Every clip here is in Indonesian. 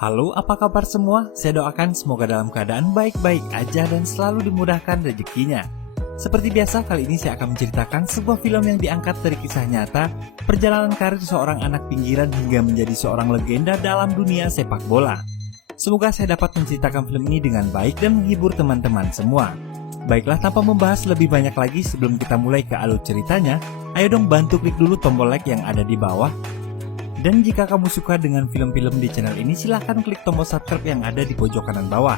Halo, apa kabar semua? Saya doakan semoga dalam keadaan baik-baik aja dan selalu dimudahkan rezekinya. Seperti biasa, kali ini saya akan menceritakan sebuah film yang diangkat dari kisah nyata perjalanan karir seorang anak pinggiran hingga menjadi seorang legenda dalam dunia sepak bola. Semoga saya dapat menceritakan film ini dengan baik dan menghibur teman-teman semua. Baiklah, tanpa membahas lebih banyak lagi sebelum kita mulai ke alur ceritanya, ayo dong bantu klik dulu tombol like yang ada di bawah. Dan jika kamu suka dengan film-film di channel ini, silahkan klik tombol subscribe yang ada di pojok kanan bawah.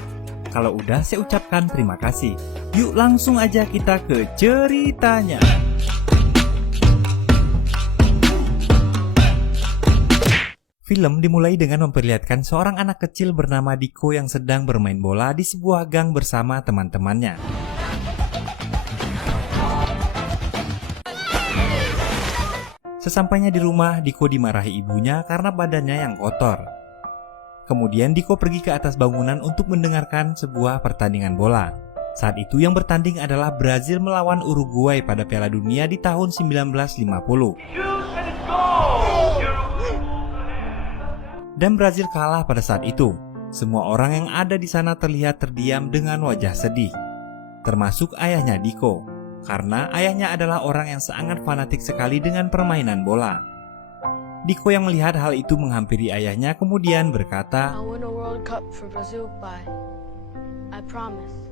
Kalau udah, saya ucapkan terima kasih. Yuk langsung aja kita ke ceritanya. Film dimulai dengan memperlihatkan seorang anak kecil bernama Diko yang sedang bermain bola di sebuah gang bersama teman-temannya. Sesampainya di rumah, Diko dimarahi ibunya karena badannya yang kotor. Kemudian Diko pergi ke atas bangunan untuk mendengarkan sebuah pertandingan bola. Saat itu yang bertanding adalah Brazil melawan Uruguay pada Piala Dunia di tahun 1950. Dan Brazil kalah pada saat itu. Semua orang yang ada di sana terlihat terdiam dengan wajah sedih, termasuk ayahnya Diko. Karena ayahnya adalah orang yang sangat fanatik sekali dengan permainan bola. Diko yang melihat hal itu menghampiri ayahnya kemudian berkata, I'll win a World Cup for Brazil, Pai. I promise.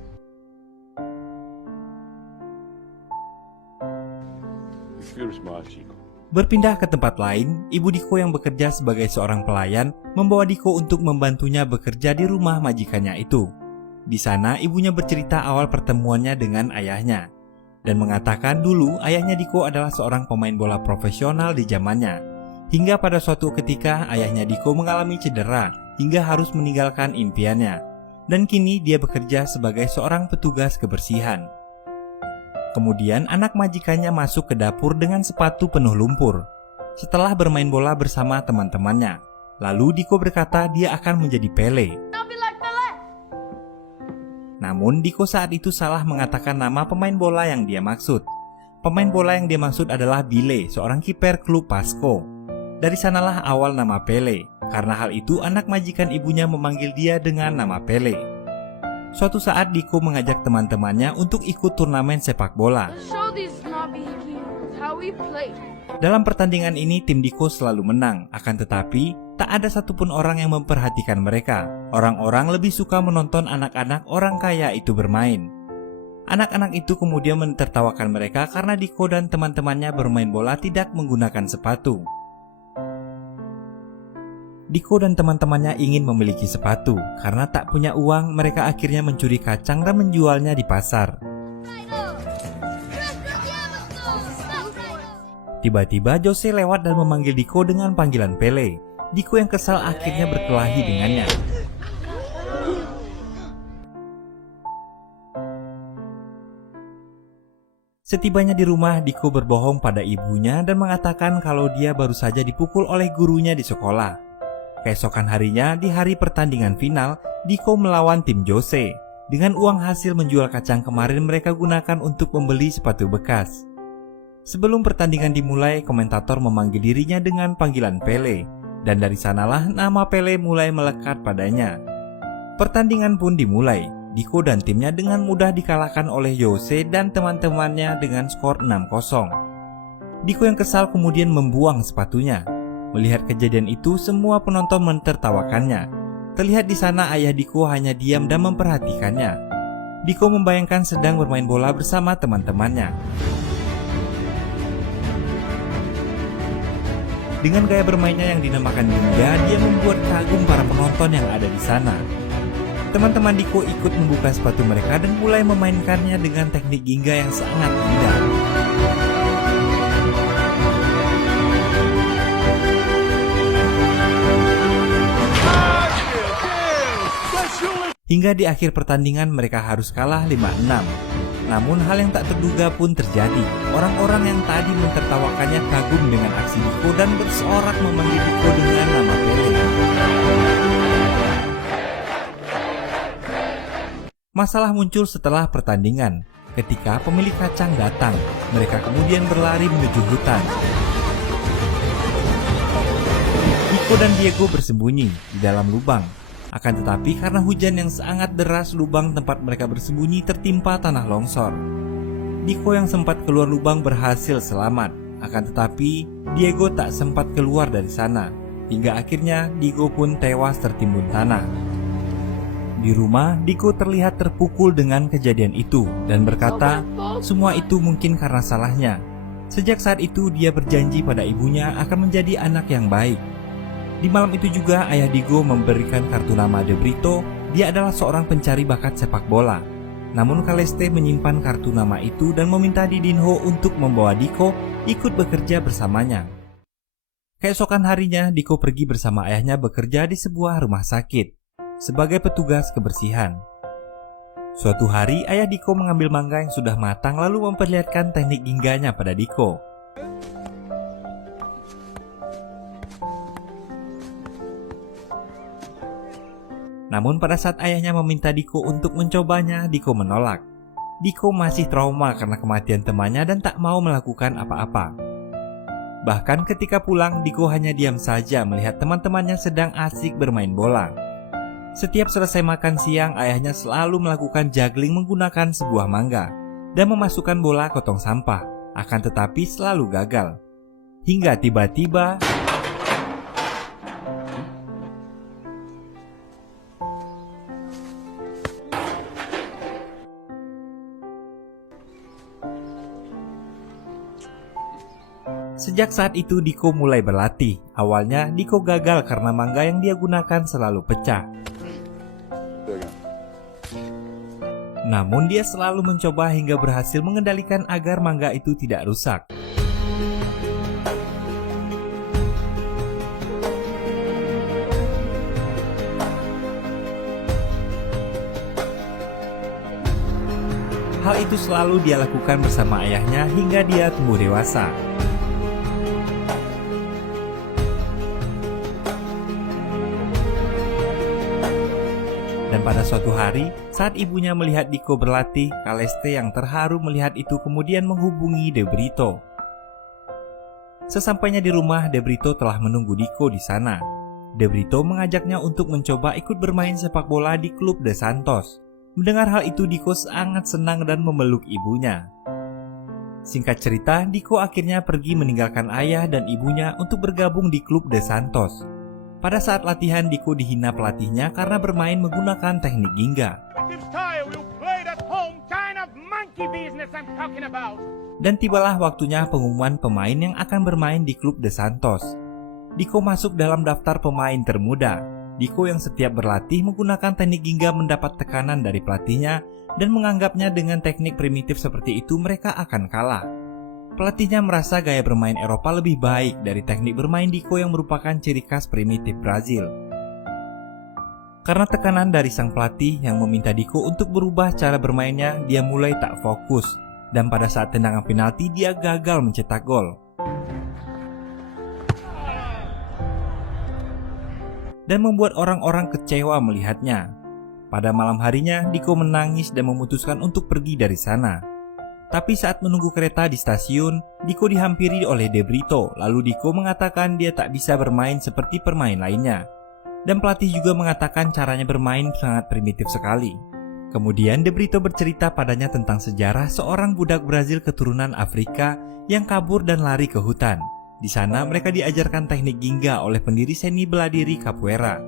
Berpindah ke tempat lain, ibu Diko yang bekerja sebagai seorang pelayan membawa Diko untuk membantunya bekerja di rumah majikannya itu. Di sana ibunya bercerita awal pertemuannya dengan ayahnya dan mengatakan dulu ayahnya Diko adalah seorang pemain bola profesional di zamannya. Hingga pada suatu ketika ayahnya Diko mengalami cedera hingga harus meninggalkan impiannya. Dan kini dia bekerja sebagai seorang petugas kebersihan. Kemudian anak majikannya masuk ke dapur dengan sepatu penuh lumpur setelah bermain bola bersama teman-temannya. Lalu Diko berkata dia akan menjadi Pele. Namun Diko saat itu salah mengatakan nama pemain bola yang dia maksud. Pemain bola yang dia maksud adalah Bile, seorang kiper klub Pasco. Dari sanalah awal nama Pele. Karena hal itu anak majikan ibunya memanggil dia dengan nama Pele. Suatu saat Diko mengajak teman-temannya untuk ikut turnamen sepak bola. Dalam pertandingan ini tim Diko selalu menang, akan tetapi tak ada satupun orang yang memperhatikan mereka. Orang-orang lebih suka menonton anak-anak orang kaya itu bermain. Anak-anak itu kemudian mentertawakan mereka karena Diko dan teman-temannya bermain bola tidak menggunakan sepatu. Diko dan teman-temannya ingin memiliki sepatu. Karena tak punya uang, mereka akhirnya mencuri kacang dan menjualnya di pasar. Tiba-tiba Jose lewat dan memanggil Diko dengan panggilan Pele. Diko yang kesal akhirnya berkelahi dengannya. Setibanya di rumah, Diko berbohong pada ibunya dan mengatakan kalau dia baru saja dipukul oleh gurunya di sekolah. Keesokan harinya, di hari pertandingan final, Diko melawan tim Jose. Dengan uang hasil menjual kacang kemarin mereka gunakan untuk membeli sepatu bekas. Sebelum pertandingan dimulai, komentator memanggil dirinya dengan panggilan Pele. Dan dari sanalah nama Pele mulai melekat padanya. Pertandingan pun dimulai. Diko dan timnya dengan mudah dikalahkan oleh Jose dan teman-temannya dengan skor 6-0. Diko yang kesal kemudian membuang sepatunya. Melihat kejadian itu, semua penonton mentertawakannya. Terlihat di sana ayah Diko hanya diam dan memperhatikannya. Diko membayangkan sedang bermain bola bersama teman-temannya. Dengan gaya bermainnya yang dinamakan ninja, dia membuat kagum para penonton yang ada di sana. Teman-teman Diko ikut membuka sepatu mereka dan mulai memainkannya dengan teknik ginga yang sangat indah. Hingga di akhir pertandingan mereka harus kalah 5-6. Namun hal yang tak terduga pun terjadi. Orang-orang yang tadi mentertawakannya kagum dengan aksi Diko dan bersorak memanggil Diko dengan nama Pele. Masalah muncul setelah pertandingan. Ketika pemilik kacang datang, mereka kemudian berlari menuju hutan. Diko dan Diego bersembunyi di dalam lubang. Akan tetapi karena hujan yang sangat deras, lubang tempat mereka bersembunyi tertimpa tanah longsor. Diko yang sempat keluar lubang berhasil selamat. Akan tetapi Diego tak sempat keluar dari sana. Hingga akhirnya Diego pun tewas tertimbun tanah. Di rumah, Diko terlihat terpukul dengan kejadian itu dan berkata, semua itu mungkin karena salahnya. Sejak saat itu dia berjanji pada ibunya akan menjadi anak yang baik. Di malam itu juga ayah Diego memberikan kartu nama De Brito. Dia adalah seorang pencari bakat sepak bola. Namun Caleste menyimpan kartu nama itu dan meminta Didinho untuk membawa Diko ikut bekerja bersamanya. Keesokan harinya, Diko pergi bersama ayahnya bekerja di sebuah rumah sakit sebagai petugas kebersihan. Suatu hari, ayah Diko mengambil mangga yang sudah matang lalu memperlihatkan teknik gingganya pada Diko. Namun pada saat ayahnya meminta Diko untuk mencobanya, Diko menolak. Diko masih trauma karena kematian temannya dan tak mau melakukan apa-apa. Bahkan ketika pulang, Diko hanya diam saja melihat teman-temannya sedang asik bermain bola. Setiap selesai makan siang, ayahnya selalu melakukan juggling menggunakan sebuah mangga dan memasukkan bola ke tong sampah, akan tetapi selalu gagal. Hingga tiba-tiba sejak saat itu Diko mulai berlatih. Awalnya Diko gagal karena mangga yang dia gunakan selalu pecah. Namun dia selalu mencoba hingga berhasil mengendalikan agar mangga itu tidak rusak. Hal itu selalu dia lakukan bersama ayahnya hingga dia tumbuh dewasa. Dan pada suatu hari, saat ibunya melihat Diko berlatih, Caleste yang terharu melihat itu kemudian menghubungi De Brito. Sesampainya di rumah, De Brito telah menunggu Diko di sana. De Brito mengajaknya untuk mencoba ikut bermain sepak bola di klub De Santos. Mendengar hal itu, Diko sangat senang dan memeluk ibunya. Singkat cerita, Diko akhirnya pergi meninggalkan ayah dan ibunya untuk bergabung di klub De Santos. Pada saat latihan, Diko dihina pelatihnya karena bermain menggunakan teknik ginga. Dan tibalah waktunya pengumuman pemain yang akan bermain di klub De Santos. Diko masuk dalam daftar pemain termuda. Diko yang setiap berlatih menggunakan teknik ginga mendapat tekanan dari pelatihnya dan menganggapnya dengan teknik primitif seperti itu mereka akan kalah. Pelatihnya merasa gaya bermain Eropa lebih baik dari teknik bermain Diko yang merupakan ciri khas primitif Brazil. Karena tekanan dari sang pelatih yang meminta Diko untuk berubah cara bermainnya, dia mulai tak fokus. Dan pada saat tendangan penalti, dia gagal mencetak gol. Dan membuat orang-orang kecewa melihatnya. Pada malam harinya, Diko menangis dan memutuskan untuk pergi dari sana. Tapi saat menunggu kereta di stasiun, Diko dihampiri oleh De Brito. Lalu Diko mengatakan dia tak bisa bermain seperti pemain lainnya. Dan pelatih juga mengatakan caranya bermain sangat primitif sekali. Kemudian De Brito bercerita padanya tentang sejarah seorang budak Brazil keturunan Afrika yang kabur dan lari ke hutan. Di sana mereka diajarkan teknik ginga oleh pendiri seni bela diri capoeira.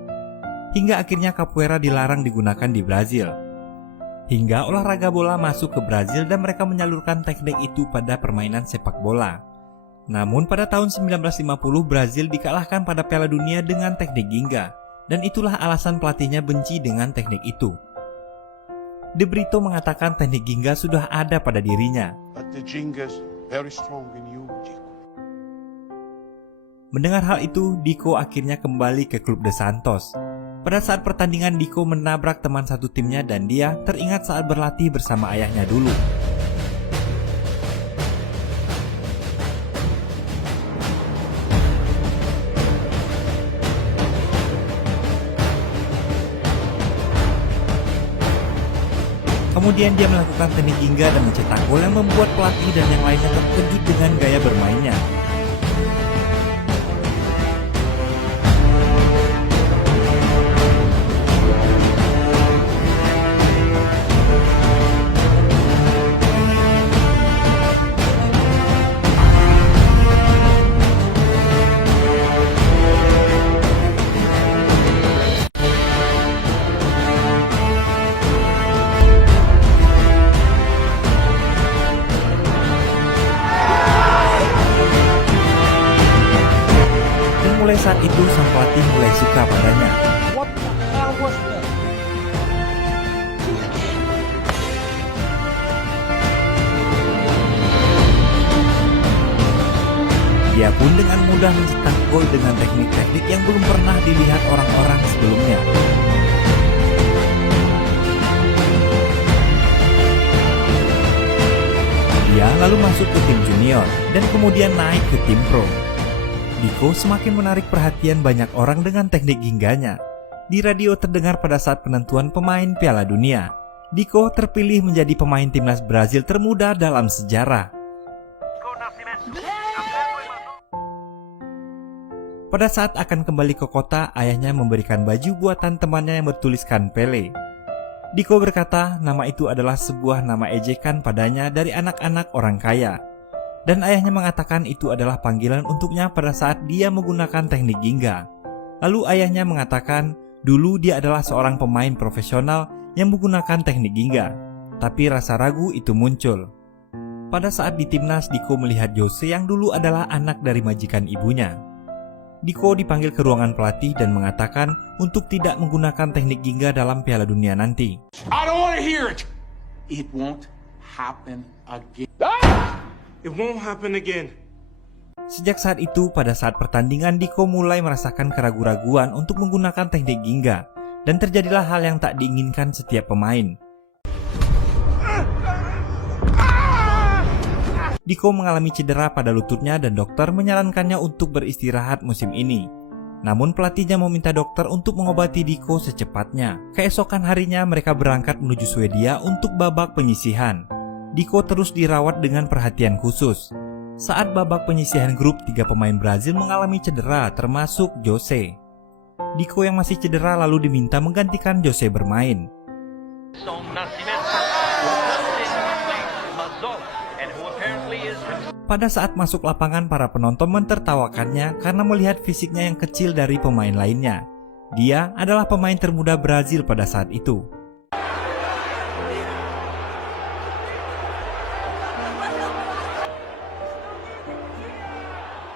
Hingga akhirnya capoeira dilarang digunakan di Brazil. Hingga olahraga bola masuk ke Brazil dan mereka menyalurkan teknik itu pada permainan sepak bola. Namun pada tahun 1950 Brazil dikalahkan pada Piala Dunia dengan teknik ginga. Dan itulah alasan pelatihnya benci dengan teknik itu. De Brito mengatakan teknik ginga sudah ada pada dirinya. Mendengar hal itu, Diko akhirnya kembali ke klub De Santos. Pada saat pertandingan, Diko menabrak teman satu timnya dan dia teringat saat berlatih bersama ayahnya dulu. Kemudian dia melakukan teknik ginga dan mencetak gol yang membuat pelatih dan yang lainnya terkejut dengan gaya bermainnya. saat itu sang pelatih mulai suka padanya. What the hell was that? Dia pun dengan mudah mencetak gol dengan teknik-teknik yang belum pernah dilihat orang-orang sebelumnya. Dia lalu masuk ke tim junior dan kemudian naik ke tim pro. Diko semakin menarik perhatian banyak orang dengan teknik gingganya. Di radio terdengar pada saat penentuan pemain Piala Dunia. Diko terpilih menjadi pemain timnas Brazil termuda dalam sejarah. Pada saat akan kembali ke kota, ayahnya memberikan baju buatan temannya yang bertuliskan Pele. Diko berkata nama itu adalah sebuah nama ejekan padanya dari anak-anak orang kaya. Dan ayahnya mengatakan itu adalah panggilan untuknya pada saat dia menggunakan teknik gingga. Lalu ayahnya mengatakan dulu dia adalah seorang pemain profesional yang menggunakan teknik gingga. Tapi rasa ragu itu muncul. Pada saat di timnas, Diko melihat Jose yang dulu adalah anak dari majikan ibunya. Diko dipanggil ke ruangan pelatih dan mengatakan untuk tidak menggunakan teknik gingga dalam Piala Dunia nanti. I don't want to hear it. It won't happen again. It won't happen again. Sejak saat itu, pada saat pertandingan, Diko mulai merasakan keraguan-raguan untuk menggunakan teknik gingga, dan terjadilah hal yang tak diinginkan setiap pemain. Diko mengalami cedera pada lututnya dan dokter menyarankannya untuk beristirahat musim ini. Namun pelatihnya meminta dokter untuk mengobati Diko secepatnya. Keesokan harinya mereka berangkat menuju Swedia untuk babak penyisihan. Diko terus dirawat dengan perhatian khusus. Saat babak penyisihan grup, 3 pemain Brazil mengalami cedera termasuk Jose. Diko yang masih cedera lalu diminta menggantikan Jose bermain. Pada saat masuk lapangan, para penonton mentertawakannya karena melihat fisiknya yang kecil dari pemain lainnya. Dia adalah pemain termuda Brazil pada saat itu.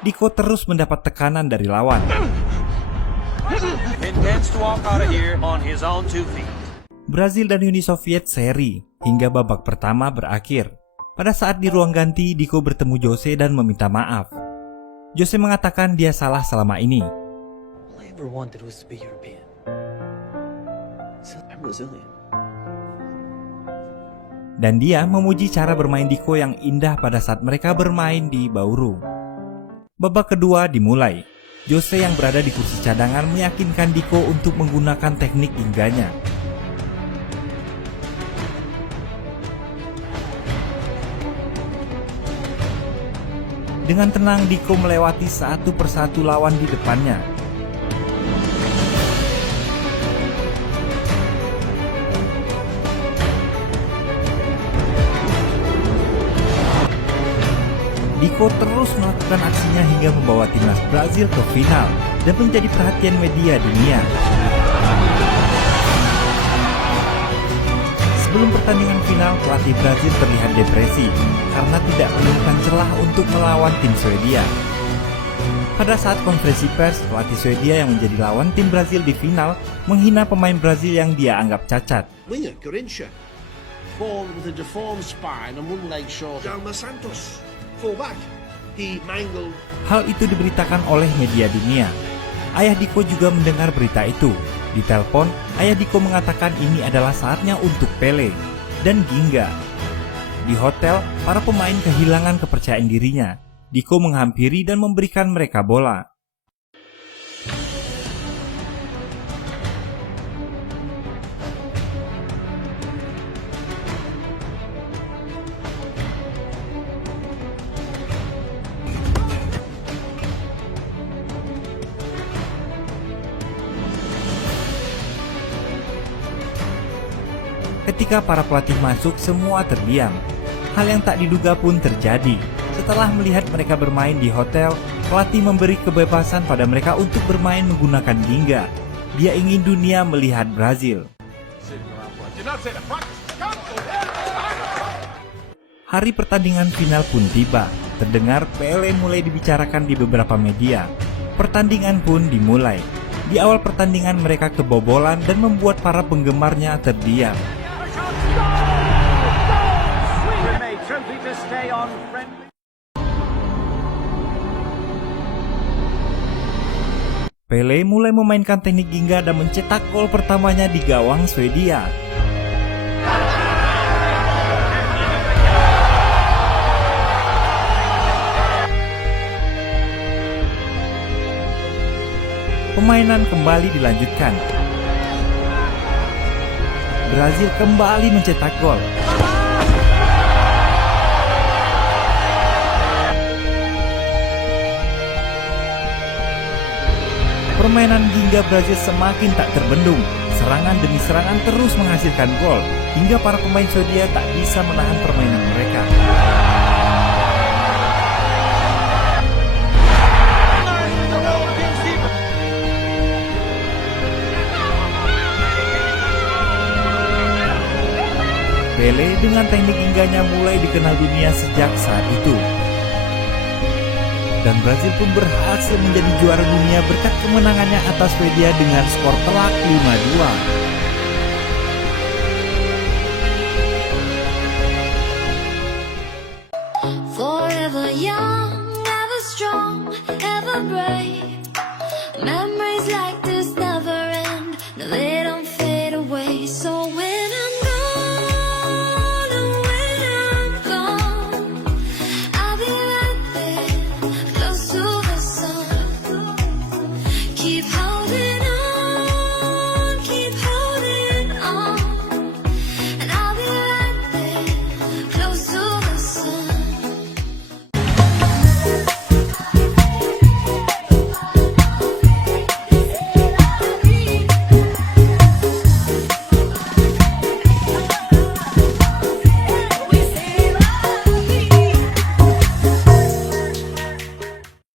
Diko terus mendapat tekanan dari lawan. Brazil dan Uni Soviet seri hingga babak pertama berakhir. Pada saat di ruang ganti, Diko bertemu Jose dan meminta maaf. Jose mengatakan dia salah selama ini. Dan dia memuji cara bermain Diko yang indah pada saat mereka bermain di Bauru. Babak kedua dimulai. Jose yang berada di kursi cadangan meyakinkan Diko untuk menggunakan teknik gingganya. Dengan tenang, Diko melewati satu persatu lawan di depannya. Diko terus melakukan aksinya hingga membawa timnas Brazil ke final dan menjadi perhatian media dunia. Sebelum pertandingan final, pelatih Brazil terlihat depresi karena tidak menemukan celah untuk melawan tim Swedia. Pada saat konferensi pers, pelatih Swedia yang menjadi lawan tim Brazil di final menghina pemain Brazil yang dia anggap cacat. Winger Garrincha, forward with a deformed spine and one leg short. Jalma Santos, fullback, he mangled. Hal itu diberitakan oleh media dunia. Ayah Diko juga mendengar berita itu. Di telepon, ayah Diko mengatakan ini adalah saatnya untuk Pele dan Ginga. Di hotel, para pemain kehilangan kepercayaan dirinya. Diko menghampiri dan memberikan mereka bola. Ketika para pelatih masuk, semua terdiam. Hal yang tak diduga pun terjadi. Setelah melihat mereka bermain di hotel, pelatih memberi kebebasan pada mereka untuk bermain menggunakan ginga. Dia ingin dunia melihat Brazil. Hari pertandingan final pun tiba. Terdengar Pele mulai dibicarakan di beberapa media. Pertandingan pun dimulai. Di awal pertandingan mereka kebobolan dan membuat para penggemarnya terdiam. Pele mulai memainkan teknik gingga dan mencetak gol pertamanya di gawang Swedia. Permainan kembali dilanjutkan. Brazil kembali mencetak gol. Permainan gingga Brazil semakin tak terbendung. Serangan demi serangan terus menghasilkan gol, hingga para pemain Swedia tak bisa menahan permainan mereka. Pele dengan teknik gingganya mulai dikenal dunia sejak saat itu. Dan Brazil pun berhasil menjadi juara dunia berkat kemenangannya atas Swedia dengan skor telak 5-2.